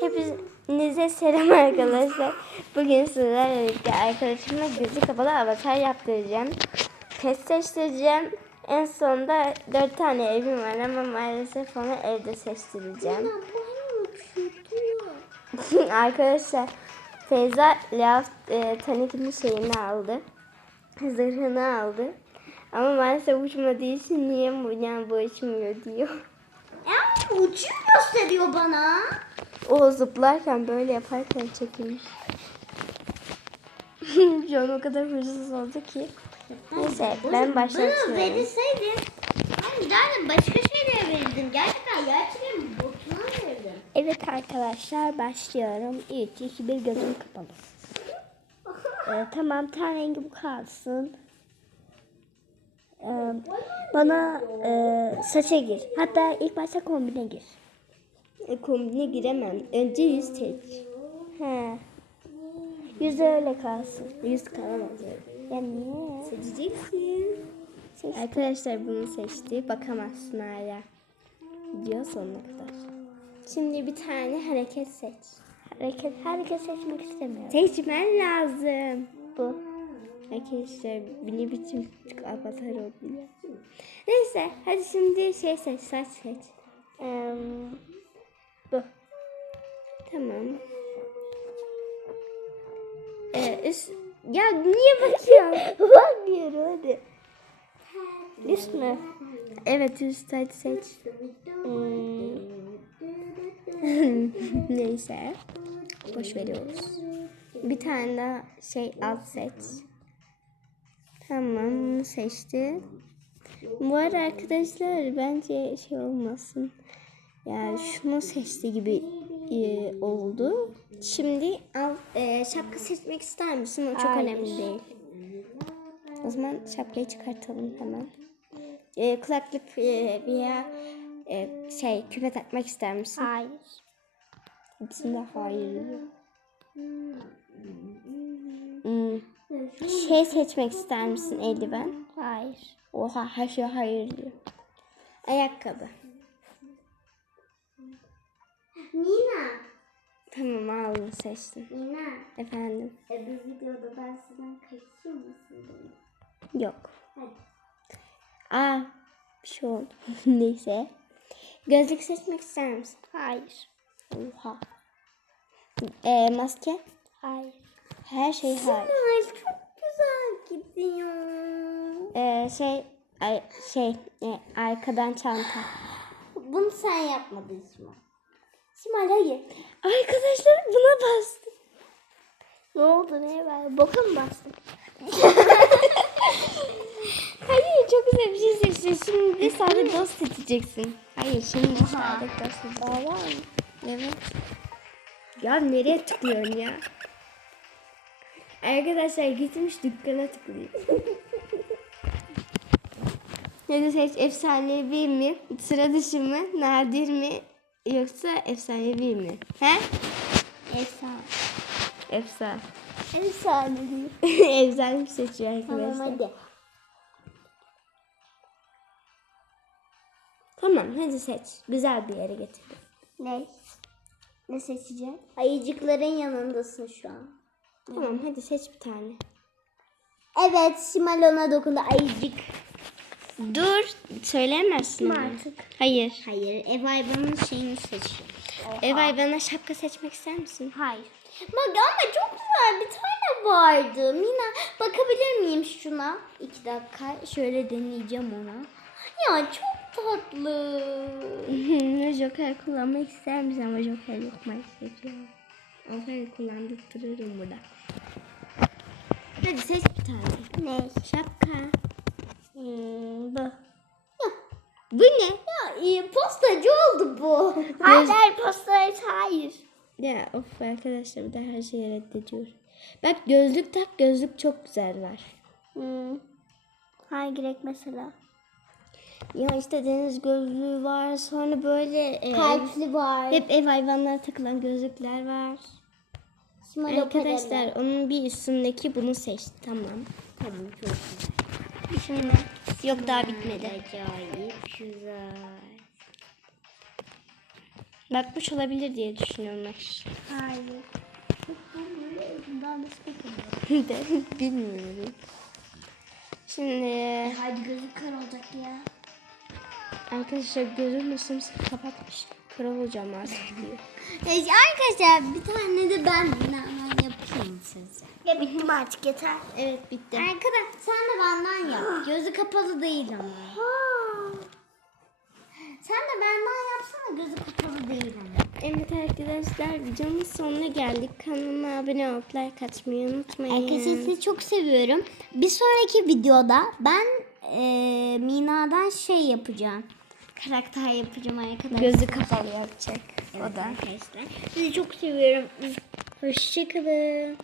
Hepinize selam arkadaşlar. Bugün sizlerle birlikte arkadaşımla gözü kapalı avatar yaptıracağım. Test seçtireceğim. En sonunda dört tane evim var ama maalesef onu evde seçtireceğim. arkadaşlar Feyza Laf e, Tanik'in şeyini aldı. Zırhını aldı. Ama maalesef uçmadığı için niye bu, yani bu uçmuyor diyor. Ya uçuyor gösteriyor bana. O zıplarken böyle yaparken çekilmiş. Şu an o kadar hırsız oldu ki. Neyse ben Bunu başlatıyorum. verirseydin. Ben derdim başka şeylere verirdim. Gerçekten gerçekten botuna verirdim. Evet arkadaşlar başlıyorum. 3, 2, 1 gözüm kapalı. Ee, tamam ten rengi bu kalsın. Ee, bana e, saça gir. Hatta ilk başta kombine gir. Kombine giremem. Önce yüz seç. He. Yüz öyle kalsın. Yüz kalamaz öyle. Ya niye? Seçeceksin. Arkadaşlar bunu seçti. Bakamazsın hala. Diyor sonuna kadar. Şimdi bir tane hareket seç. Hareket, hareket seçmek istemiyorum. Seçmen lazım. Bu. Arkadaşlar ne biçim avatar oldu ya. Neyse hadi şimdi şey seç, saç seç. Bu. Tamam. Ee, üst... Ya niye bakıyorsun? Bakmıyorum hadi. Üst mü? Evet üst saç seç. Hmm. Neyse. Boş veriyoruz. Bir tane daha şey alt seç. Tamam seçti. Bu arada arkadaşlar bence şey olmasın. Yani şunu seçti gibi e, oldu. Şimdi al, e, şapka seçmek ister misin? O çok Hayır. önemli değil. O zaman şapkayı çıkartalım hemen. E, kulaklık e, veya e, şey küpe takmak ister misin? Hayır. İkisinde hayır diyor. Hmm. Şey seçmek ister misin eldiven? Hayır. Oha her şey hayır diyor. Ayakkabı. Nina. Tamam aldım seçtim. Nina. Efendim. Öbür videoda ben sizden kaçıyor musun? Yok. Hadi. Aa bir şey oldu. Neyse. Gözlük seçmek ister misin? Hayır. Oha. Ee, maske? Hayır. Her şey hayır. Ay çok güzel gidiyor. Ee, şey ay, şey e, arkadan çanta. Bunu sen yapmadın Şimal. Şimal hayır. Arkadaşlar buna bastım. Ne oldu neye ver? Boka mı bastın? Hayır çok güzel bir şey seçtin. Şimdi sade dost seçeceksin. Hayır şimdi sade dost var mı? Evet. Ya nereye tıklıyorsun ya? Arkadaşlar gitmiş dükkana tıklıyor. Hadi seç efsanevi mi? Sıra dışı mı? Nadir mi? Yoksa efsanevi mi? He? Efsane. Efsane. Efsane. Efsane seçiyor arkadaşlar. Tamam hadi. Tamam hadi seç. Güzel bir yere getir. Ne? Ne seçeceğim? Ayıcıkların yanındasın şu an. Tamam hadi seç bir tane. Evet Şimal ona dokundu ayıcık. Dur söyleyemezsin. Artık. Hayır. Hayır ev hayvanının şeyini seçiyor. Ev hayvanına şapka seçmek ister misin? Hayır. Bak ama çok güzel bir tane vardı. Mina bakabilir miyim şuna? İki dakika şöyle deneyeceğim ona. Ya çok tatlı. Joker kullanmak ister misin ama Joker yok maalesef ya. Olsaydı kullandırtırırım burada. Hadi seç bir tane. Ne? Şapka. Bu ne? Ya iyi postacı oldu bu. Hayır, hayır postacı hayır. Ya of arkadaşlar bir de her şeyi reddediyor. Bak gözlük tak gözlük çok güzel var. Hmm. Hangi renk mesela? Ya işte deniz gözlüğü var sonra böyle e, Kalpli var. hep ev hayvanlara takılan gözlükler var. Arkadaşlar onun bir üstündeki bunu seçti tamam. Tamam çok güzel. Şimdi yok daha bitmedi. Acayip güzel. Bakmış olabilir diye düşünüyorum ben. Hayır. Ben bilmiyorum. Şimdi Hadi gözü kör olacak ya. arkadaşlar gözüm ısımsı kapatmış. Kör olacağım artık diyor. Arkadaşlar bir tane de ben. Ya bittim artık yeter. Evet bitti. Arkadaş sen de benden yap. Gözü kapalı değil ama. Sen de benden yapsana gözü kapalı değil ama. Evet arkadaşlar videonun sonuna geldik. Kanalıma abone olup like atmayı unutmayın. Arkadaşlar sizi çok seviyorum. Bir sonraki videoda ben eee Mina'dan şey yapacağım. Karakter yapacağım arkadaşlar. Gözü kapalı yapacak o da. Arkadaşlar. Sizi çok seviyorum. Hoşçakalın.